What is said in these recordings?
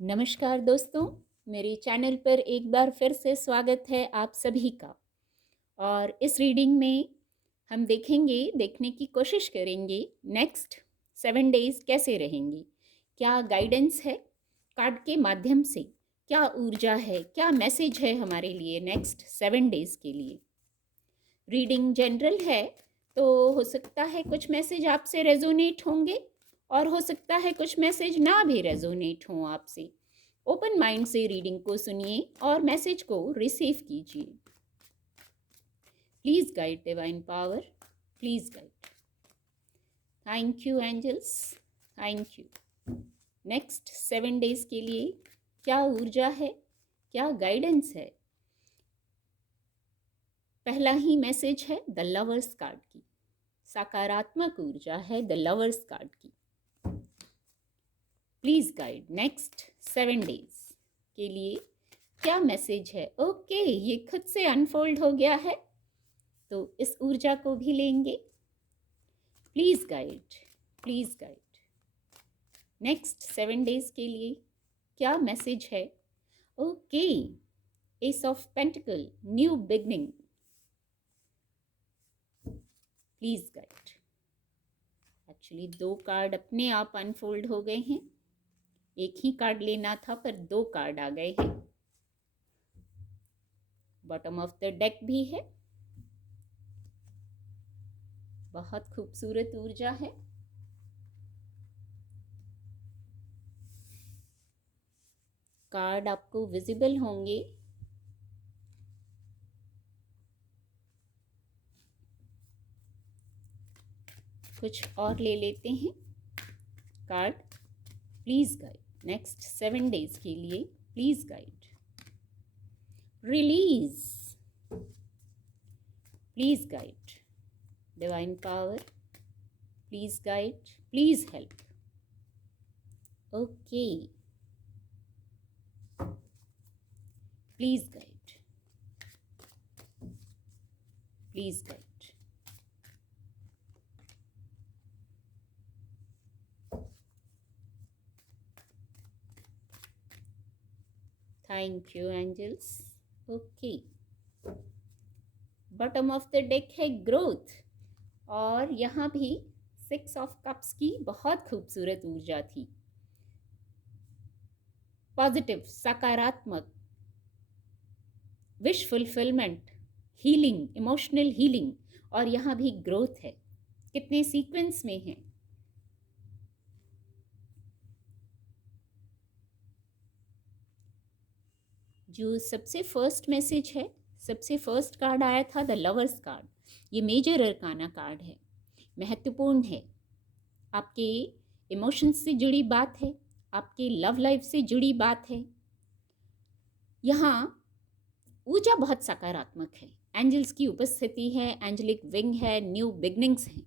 नमस्कार दोस्तों, मेरे चैनल पर एक बार फिर से स्वागत है आप सभी का। और इस रीडिंग में हम देखने की कोशिश करेंगे नेक्स्ट 7 डेज़ कैसे रहेंगी, क्या गाइडेंस है कार्ड के माध्यम से, क्या ऊर्जा है, क्या मैसेज है हमारे लिए नेक्स्ट 7 डेज़ के लिए। रीडिंग जनरल है तो हो सकता है कुछ मैसेज आपसे रेजोनेट होंगे और हो सकता है कुछ मैसेज ना भी रेजोनेट हों आपसे। ओपन माइंड से रीडिंग को सुनिए और मैसेज को रिसीव कीजिए। Please guide divine power, please guide. Thank you angels, thank you. Next 7 days के लिए क्या ऊर्जा है, क्या गाइडेंस है। पहला ही मैसेज है द लवर्स कार्ड की, सकारात्मक ऊर्जा है द लवर्स कार्ड की। प्लीज गाइड नेक्स्ट 7 डेज के लिए क्या मैसेज है। ओके, ये खुद से अनफोल्ड हो गया है तो इस ऊर्जा को भी लेंगे। Please guide, please guide next 7 days के लिए क्या मैसेज है। Okay, S of pentacle, new beginning. Please guide. Actually 2 card अपने आप अनफोल्ड हो गए हैं, एक ही कार्ड लेना था पर 2 कार्ड आ गए हैं। बॉटम ऑफ द डेक भी है, बहुत खूबसूरत ऊर्जा है। कार्ड आपको विजिबल होंगे। कुछ और ले लेते हैं card. Please guide next 7 days के लिए, please guide. Release, please guide divine power, please guide, please help. Okay, please guide, please guide. Thank you angels. Okay, bottom of the deck है ग्रोथ और यहाँ भी 6 ऑफ कप्स की बहुत खूबसूरत ऊर्जा थी। पॉजिटिव, सकारात्मक, wish fulfilment, healing, emotional healing, और यहाँ भी ग्रोथ है। कितने सीक्वेंस में है। जो सबसे फर्स्ट मैसेज है, सबसे फर्स्ट कार्ड आया था द लवर्स कार्ड। ये मेजर अरकाना कार्ड है, महत्वपूर्ण है। आपके इमोशंस से जुड़ी बात है, आपके लव लाइफ से जुड़ी बात है। यहाँ ऊर्जा बहुत सकारात्मक है, एंजल्स की उपस्थिति है, एंजलिक विंग है, न्यू बिगनिंग्स हैं।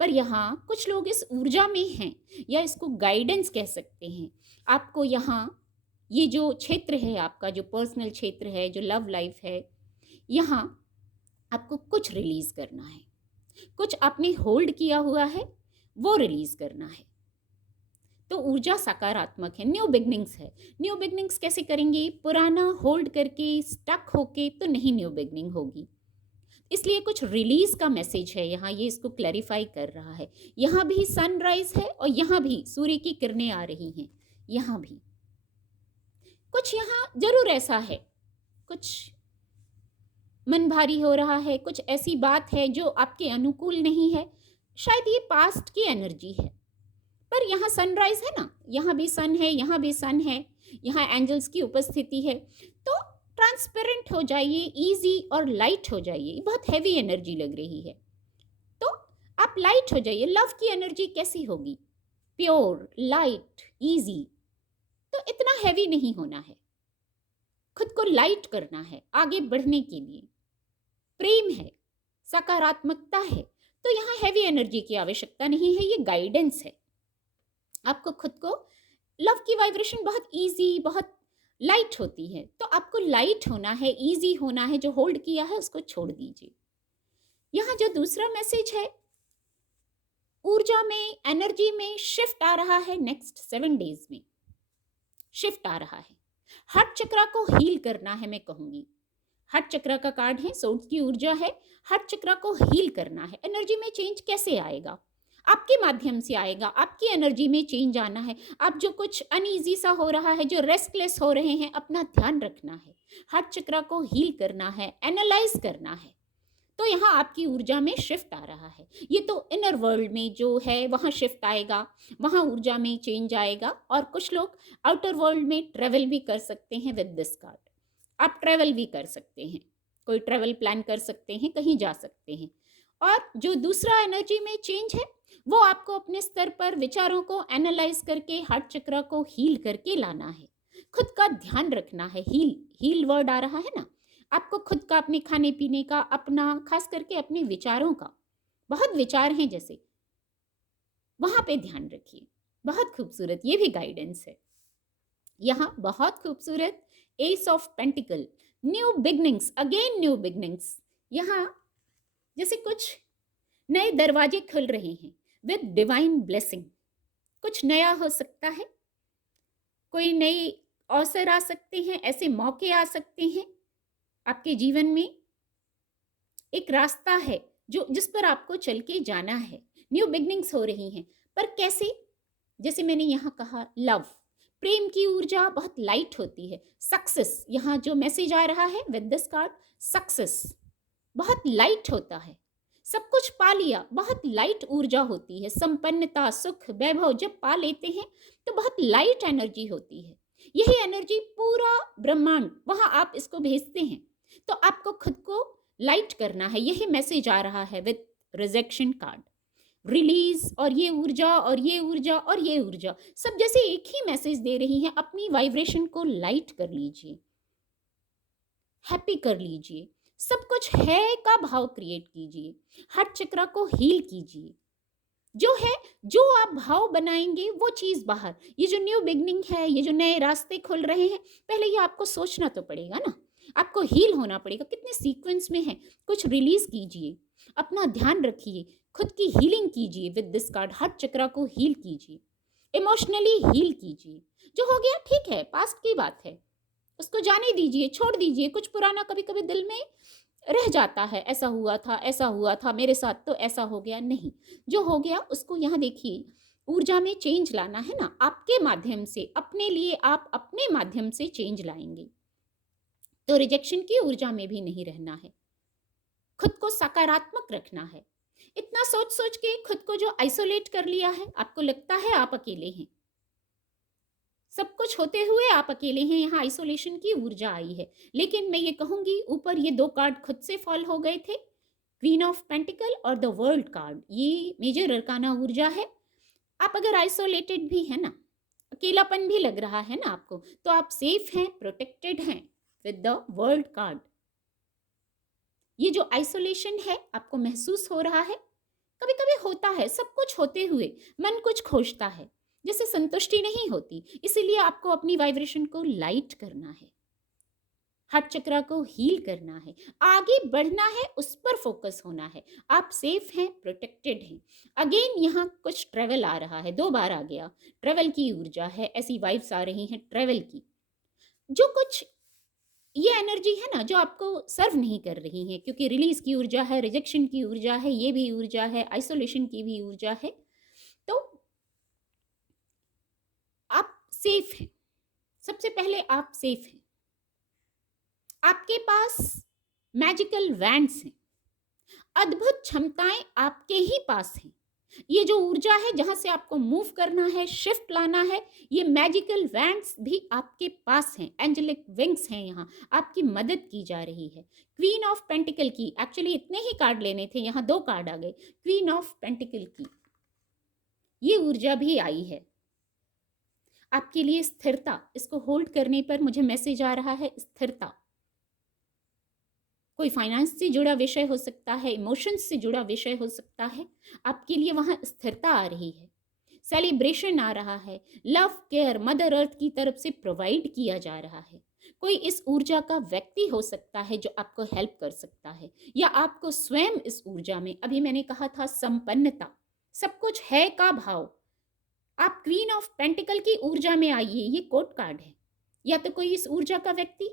पर यहाँ कुछ लोग इस ऊर्जा में हैं, या इसको गाइडेंस कह सकते हैं। आपको यहाँ ये जो क्षेत्र है, आपका जो पर्सनल क्षेत्र है, जो लव लाइफ है, यहाँ आपको कुछ रिलीज करना है। कुछ आपने होल्ड किया हुआ है, वो रिलीज करना है। तो ऊर्जा सकारात्मक है, न्यू बिगनिंग्स है। न्यू बिगनिंग्स कैसे करेंगे, पुराना होल्ड करके स्टक होके तो नहीं न्यू बिगनिंग होगी। इसलिए कुछ रिलीज का मैसेज है यहाँ, ये इसको क्लैरिफाई कर रहा है। यहाँ भी सनराइज है और यहाँ भी सूर्य की किरणें आ रही हैं। यहाँ भी कुछ यहाँ जरूर ऐसा है, कुछ मन भारी हो रहा है, कुछ ऐसी बात है जो आपके अनुकूल नहीं है। शायद ये पास्ट की एनर्जी है, पर यहाँ सनराइज है ना, यहाँ भी सन है, यहाँ भी सन है, यहाँ एंजल्स की उपस्थिति है। तो ट्रांसपेरेंट हो जाइए, इजी और लाइट हो जाइए। बहुत हैवी एनर्जी लग रही है तो आप लाइट हो जाइए। लव की एनर्जी कैसी होगी, प्योर, लाइट, इजी। तो इतना हैवी नहीं होना है, खुद को लाइट करना है आगे बढ़ने के लिए। प्रेम है, सकारात्मकता है, तो यहाँ हैवी एनर्जी की आवश्यकता नहीं है। ये गाइडेंस है। आपको खुद को, लव की वाइब्रेशन बहुत इजी, बहुत लाइट होती है, तो आपको लाइट होना है, इजी होना है। जो होल्ड किया है उसको छोड़ दीजिए। यहाँ जो दूसरा मैसेज है, ऊर्जा में, एनर्जी में शिफ्ट आ रहा है नेक्स्ट 7 डेज में। शिफ्ट आ रहा है। हार्ट चक्रा को हील करना है, मैं कहूंगी। हार्ट चक्रा का कार्ड है, सोर्स की ऊर्जा है। हार्ट चक्रा को हील करना है। एनर्जी में चेंज कैसे आएगा? आपके माध्यम से आएगा। आपकी एनर्जी में चेंज आना है। आप जो कुछ अनईजी सा हो रहा है, जो रेस्टलेस हो रहे हैं, अपना ध्यान रखना है। हार्ट चक्रा को हील करना है, एनालाइज करना है। तो यहाँ आपकी ऊर्जा में शिफ्ट आ रहा है। ये तो इनर वर्ल्ड में जो है वहाँ शिफ्ट आएगा, वहाँ ऊर्जा में चेंज आएगा। और कुछ लोग आउटर वर्ल्ड में ट्रेवल भी कर सकते हैं विद दिस कार्ड। आप ट्रेवल भी कर सकते हैं, कोई ट्रेवल प्लान कर सकते हैं, कहीं जा सकते हैं। और जो दूसरा एनर्जी में चेंज है, वो आपको अपने स्तर पर विचारों को एनालाइज करके हार्ट चक्रा को हील करके लाना है। खुद का ध्यान रखना है। हील, हील वर्ड आ रहा है ना, आपको खुद का, अपने खाने पीने का, अपना, खास करके अपने विचारों का, बहुत विचार हैं जैसे, वहां पे ध्यान रखिए। बहुत खूबसूरत ये भी गाइडेंस है। यहाँ बहुत खूबसूरत S of pentacle, new beginnings, again new beginnings. यहाँ जैसे कुछ नए दरवाजे खुल रहे हैं विद डिवाइन ब्लेसिंग। कुछ नया हो सकता है, कोई नई अवसर आ सकते हैं, ऐसे मौके आ सकते हैं आपके जीवन में। एक रास्ता है जो, जिस पर आपको चल के जाना है। न्यू बिगनिंग्स हो रही हैं, पर कैसे? जैसे मैंने यहाँ कहा, लव, प्रेम की ऊर्जा बहुत लाइट होती है। सक्सेस, यहाँ जो मैसेज आ रहा है विद दिस कार्ड, सक्सेस बहुत लाइट होता है। सब कुछ पा लिया, बहुत लाइट ऊर्जा होती है। संपन्नता, सुख, वैभव जब पा लेते हैं तो बहुत लाइट एनर्जी होती है। यही एनर्जी पूरा ब्रह्मांड, वहां आप इसको भेजते हैं। तो आपको खुद को लाइट करना है। यही मैसेज आ रहा है विद रिजेक्शन कार्ड। रिलीज, और ये ऊर्जा और ये ऊर्जा और ये ऊर्जा सब जैसे एक ही मैसेज दे रही हैं। अपनी वाइब्रेशन को लाइट कर लीजिए, हैप्पी कर लीजिए। सब कुछ है का भाव क्रिएट कीजिए। हार्ट चक्रा को हील कीजिए। जो है, जो आप भाव बनाएंगे वो चीज बाहर। ये जो न्यू बिगनिंग है, ये जो नए रास्ते खुल रहे हैं, पहले ये आपको सोचना तो पड़ेगा ना, आपको हील होना पड़ेगा। कितने सीक्वेंस में है, कुछ रिलीज कीजिए, अपना ध्यान रखिए, खुद की हीलिंग कीजिए विद दिस कार्ड। हार्ट चक्रा को हील कीजिए, इमोशनली हील कीजिए। जो हो गया ठीक है, पास्ट की बात है, उसको जाने दीजिए, छोड़ दीजिए। कुछ पुराना कभी कभी दिल में रह जाता है, ऐसा हुआ था, ऐसा हुआ था मेरे साथ, तो ऐसा हो गया। नहीं, जो हो गया उसको यहाँ देखिए, ऊर्जा में चेंज लाना है ना, आपके माध्यम से, अपने लिए आप अपने माध्यम से चेंज लाएंगे। तो रिजेक्शन की ऊर्जा में भी नहीं रहना है, खुद को सकारात्मक रखना है। इतना सोच सोच के खुद को जो आइसोलेट कर लिया है, आपको लगता है आप अकेले हैं, सब कुछ होते हुए आप अकेले हैं। यहाँ आइसोलेशन की ऊर्जा आई है। लेकिन मैं ये कहूंगी, ऊपर ये दो कार्ड खुद से फॉल हो गए थे, क्वीन ऑफ पेंटिकल और द वर्ल्ड कार्ड। ये मेजर अरकाना ऊर्जा है। आप अगर आइसोलेटेड भी है ना, अकेलापन भी लग रहा है ना आपको, तो आप सेफ हैं, प्रोटेक्टेड हैं विद द वर्ल्ड कार्ड। ये जो आइसोलेशन है आपको महसूस हो रहा है, कभी कभी होता है, सब कुछ होते हुए मन कुछ खोजता है, जिससे संतुष्टि नहीं होती। इसीलिए आपको अपनी वाइब्रेशन को लाइट करना है, हार्ट चक्रा को हील करना है, आगे बढ़ना है, उस पर फोकस होना है। आप सेफ हैं, प्रोटेक्टेड हैं। अगेन यहाँ कुछ ट्रेवल आ रहा है, 2 बार आ गया। ट्रेवल की ऊर्जा है, ऐसी वाइब्स आ रही हैं ट्रेवल की। जो कुछ ये एनर्जी है ना, जो आपको सर्व नहीं कर रही है, क्योंकि रिलीज की ऊर्जा है, रिजेक्शन की ऊर्जा है, ये भी ऊर्जा है, आइसोलेशन की भी ऊर्जा है। तो आप सेफ हैं, सबसे पहले आप सेफ हैं। आपके पास मैजिकल वैंड्स हैं, अद्भुत क्षमताएं आपके ही पास हैं। ये जो ऊर्जा है, जहां से आपको मूव करना है, शिफ्ट लाना है, ये मैजिकल वैंड्स भी आपके पास हैं। एंजेलिक विंग्स हैं, यहाँ आपकी मदद की जा रही है। क्वीन ऑफ पेंटिकल की, एक्चुअली इतने ही कार्ड लेने थे, यहाँ 2 कार्ड आ गए। क्वीन ऑफ पेंटिकल की ये ऊर्जा भी आई है आपके लिए। स्थिरता, इसको होल्ड करने पर मुझे मैसेज आ रहा है, स्थिरता। कोई फाइनेंस से जुड़ा विषय हो सकता है, इमोशंस से जुड़ा विषय हो सकता है, आपके लिए वहां स्थिरता आ रही है। सेलिब्रेशन आ रहा है, लव केयर मदर अर्थ की तरफ से प्रोवाइड किया जा रहा है। कोई इस ऊर्जा का व्यक्ति हो सकता है जो आपको हेल्प कर सकता है, या आपको स्वयं इस ऊर्जा में, अभी मैंने कहा था संपन्नता, सब कुछ है का भाव, आप क्वीन ऑफ पेंटिकल की ऊर्जा में आइए, ये कोर्ट कार्ड है। या तो कोई इस ऊर्जा का व्यक्ति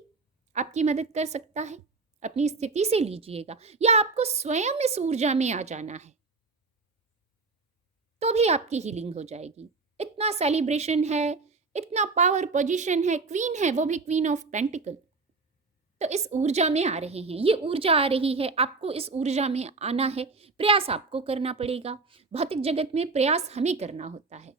आपकी मदद कर सकता है, अपनी स्थिति से लीजिएगा, या आपको स्वयं इस ऊर्जा में आ जाना है, तो भी आपकी हीलिंग हो जाएगी। इतना सेलिब्रेशन है, इतना पावर पोजीशन है, क्वीन है, वो भी क्वीन ऑफ पेंटिकल। तो इस ऊर्जा में आ रहे हैं, ये ऊर्जा आ रही है, आपको इस ऊर्जा में आना है, प्रयास आपको करना पड़ेगा। भौतिक जगत में प्रयास हमें करना होता है।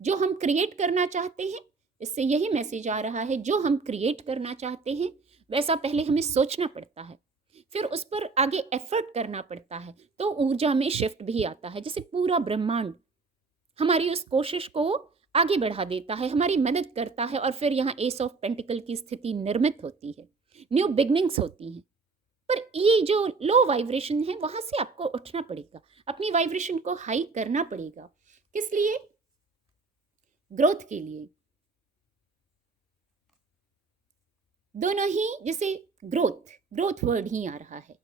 जो हम क्रिएट करना चाहते हैं, इससे यही मैसेज आ रहा है, जो हम क्रिएट करना चाहते हैं वैसा पहले हमें सोचना पड़ता है, फिर उस पर आगे एफर्ट करना पड़ता है, तो ऊर्जा में शिफ्ट भी आता है। जैसे पूरा ब्रह्मांड हमारी उस कोशिश को आगे बढ़ा देता है, हमारी मदद करता है, और फिर यहाँ एस ऑफ पेंटिकल की स्थिति निर्मित होती है, न्यू बिगनिंग्स होती हैं। पर ये जो लो वाइब्रेशन है, वहां से आपको उठना पड़ेगा, अपनी वाइब्रेशन को हाई करना पड़ेगा। किस लिए? ग्रोथ के लिए। दोनों ही, जैसे ग्रोथ वर्ड ही आ रहा है।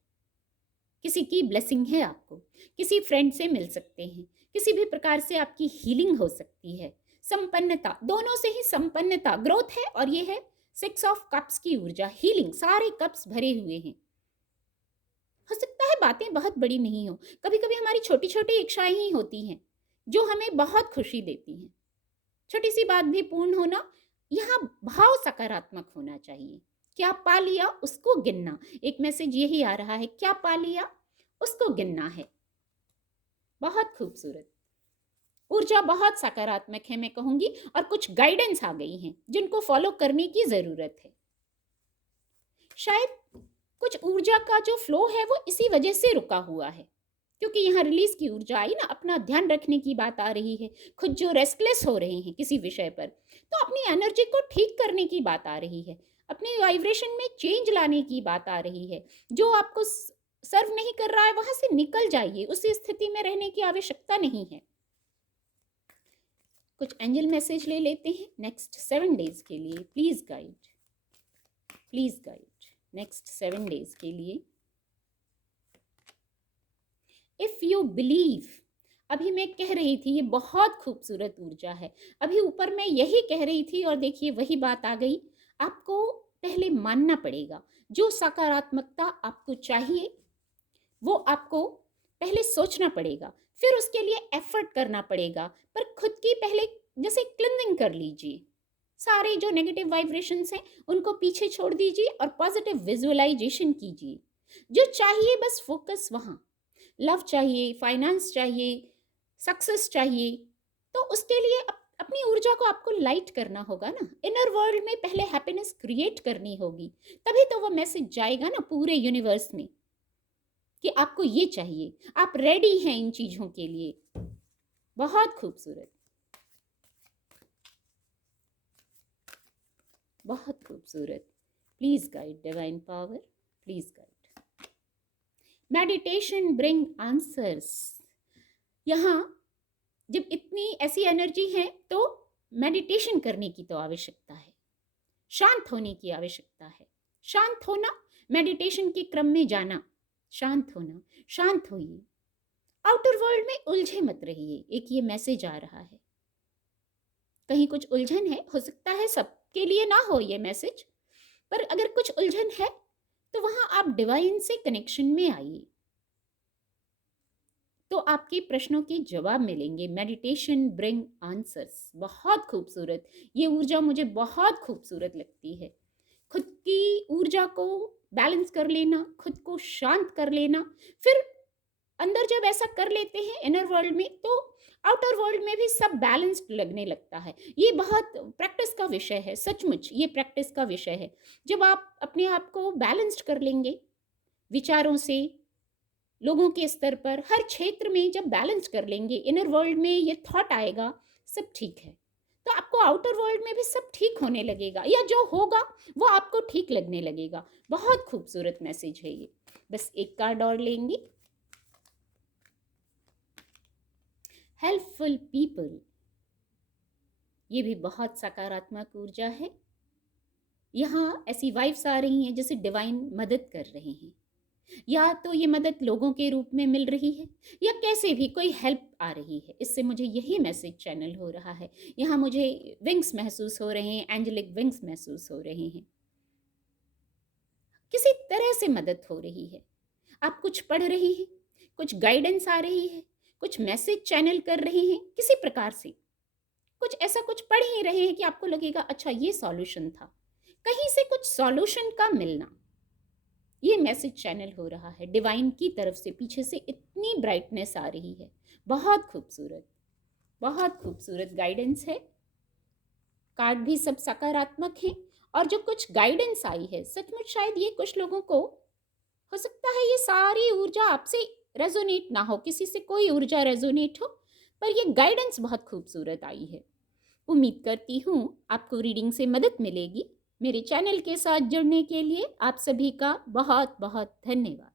किसी की ब्लेसिंग है, आपको किसी फ्रेंड से मिल सकते हैं, किसी भी प्रकार से आपकी हीलिंग हो सकती है। संपन्नता, दोनों से ही संपन्नता, ग्रोथ है, और ये है 6 ऑफ कप्स की ऊर्जा, हीलिंग, सारे कप्स भरे हुए हैं। हो सकता है बातें बहुत बड़ी नहीं हो, कभी कभी हमारी छोटी छोटी इच्छाएं ही होती हैं जो हमें बहुत खुशी देती हैं। छोटी सी बात भी पूर्ण होना, यहाँ भाव सकारात्मक होना चाहिए। क्या पा लिया उसको गिनना, एक मैसेज यही आ रहा है, क्या पा लिया उसको गिनना है। बहुत खूबसूरत ऊर्जा, बहुत सकारात्मक है मैं कहूंगी, और कुछ गाइडेंस आ गई हैं जिनको फॉलो करने की जरूरत है। शायद कुछ ऊर्जा का जो फ्लो है वो इसी वजह से रुका हुआ है, क्योंकि यहाँ रिलीज की ऊर्जा आई ना, अपना ध्यान रखने की बात आ रही है। खुद जो रेस्टलेस हो रहे हैं किसी विषय पर, तो अपनी एनर्जी को ठीक करने की बात आ रही है, अपनी वाइब्रेशन में चेंज लाने की बात आ रही है। जो आपको सर्व नहीं कर रहा है वहां से निकल जाइए, उसी स्थिति में रहने की आवश्यकता नहीं है। कुछ एंजल मैसेज ले लेते हैं नेक्स्ट 7 डेज के लिए। Please guide, please guide next 7 days के लिए। इफ यू बिलीव, अभी मैं कह रही थी ये बहुत खूबसूरत ऊर्जा है, अभी ऊपर मैं यही कह रही थी, और देखिए वही बात आ गई। आपको पहले मानना पड़ेगा, जो सकारात्मकता आपको चाहिए वो आपको पहले सोचना पड़ेगा, फिर उसके लिए एफर्ट करना पड़ेगा। पर खुद की पहले जैसे क्लीनिंग कर लीजिए, सारे जो नेगेटिव वाइब्रेशंस हैं उनको पीछे छोड़ दीजिए और पॉजिटिव विजुअलाइजेशन कीजिए। जो चाहिए बस फोकस वहां, लव चाहिए, फाइनेंस चाहिए, सक्सेस चाहिए, तो उसके लिए अपनी ऊर्जा को आपको लाइट करना होगा ना, इनर वर्ल्ड में पहले हैप्पीनेस क्रिएट करनी होगी, तभी तो वो मैसेज जाएगा ना पूरे यूनिवर्स में कि आपको ये चाहिए, आप रेडी हैं इन चीजों के लिए। बहुत खूबसूरत, बहुत खूबसूरत। Please guide divine power, please guide. Meditation bring answers. यहाँ जब इतनी ऐसी एनर्जी है तो मेडिटेशन करने की तो आवश्यकता है, शांत होने की आवश्यकता है। शांत होना, मेडिटेशन के क्रम में जाना, शांत होना, शांत होइए, आउटर वर्ल्ड में उलझे मत रहिए। एक ये मैसेज आ रहा है, कहीं कुछ उलझन है, हो सकता है सबके लिए ना हो ये मैसेज, पर अगर कुछ उलझन है तो वहां आप डिवाइन से कनेक्शन में आइए, तो आपके प्रश्नों के जवाब मिलेंगे। मेडिटेशन ब्रिंग आंसर्स, बहुत खूबसूरत ये ऊर्जा, मुझे बहुत खूबसूरत लगती है। खुद की ऊर्जा को बैलेंस कर लेना, खुद को शांत कर लेना, फिर अंदर जब ऐसा कर लेते हैं इनर वर्ल्ड में, तो आउटर वर्ल्ड में भी सब बैलेंस्ड लगने लगता है। ये बहुत प्रैक्टिस का विषय है, सचमुच ये प्रैक्टिस का विषय है। जब आप अपने आप को बैलेंस्ड कर लेंगे, विचारों से, लोगों के स्तर पर, हर क्षेत्र में जब बैलेंस कर लेंगे, इनर वर्ल्ड में ये थॉट आएगा सब ठीक है, तो आपको आउटर वर्ल्ड में भी सब ठीक होने लगेगा, या जो होगा वो आपको ठीक लगने लगेगा। बहुत खूबसूरत मैसेज है ये। बस एक कार्ड और लेंगे, हेल्पफुल पीपल। ये भी बहुत सकारात्मक ऊर्जा है। यहाँ ऐसी वाइब्स आ रही हैं जैसे डिवाइन मदद कर रहे हैं, या तो ये मदद लोगों के रूप में मिल रही है या कैसे भी कोई हेल्प आ रही है, इससे मुझे यही मैसेज चैनल हो रहा है। यहाँ मुझे विंग्स महसूस हो रहे हैं, एंजेलिक विंग्स महसूस हो रहे हैं। किसी तरह से मदद हो रही है। आप कुछ पढ़ रही हैं, कुछ गाइडेंस आ रही है, कुछ मैसेज चैनल कर रहे हैं किसी प्रकार से, कुछ ऐसा कुछ पढ़ ही रहे हैं कि आपको लगेगा अच्छा ये सॉल्यूशन था, कहीं से कुछ सॉल्यूशन का मिलना, ये मैसेज चैनल हो रहा है डिवाइन की तरफ से। पीछे से इतनी ब्राइटनेस आ रही है, बहुत खूबसूरत, बहुत खूबसूरत गाइडेंस है। कार्ड भी सब सकारात्मक हैं और जो कुछ गाइडेंस आई है सचमुच शायद ये कुछ लोगों को हो सकता है ये सारी ऊर्जा आपसे रेजोनेट ना हो, किसी से कोई ऊर्जा रेजोनेट हो, पर ये गाइडेंस बहुत खूबसूरत आई है। उम्मीद करती हूँ आपको रीडिंग से मदद मिलेगी। मेरे चैनल के साथ जुड़ने के लिए आप सभी का बहुत बहुत धन्यवाद।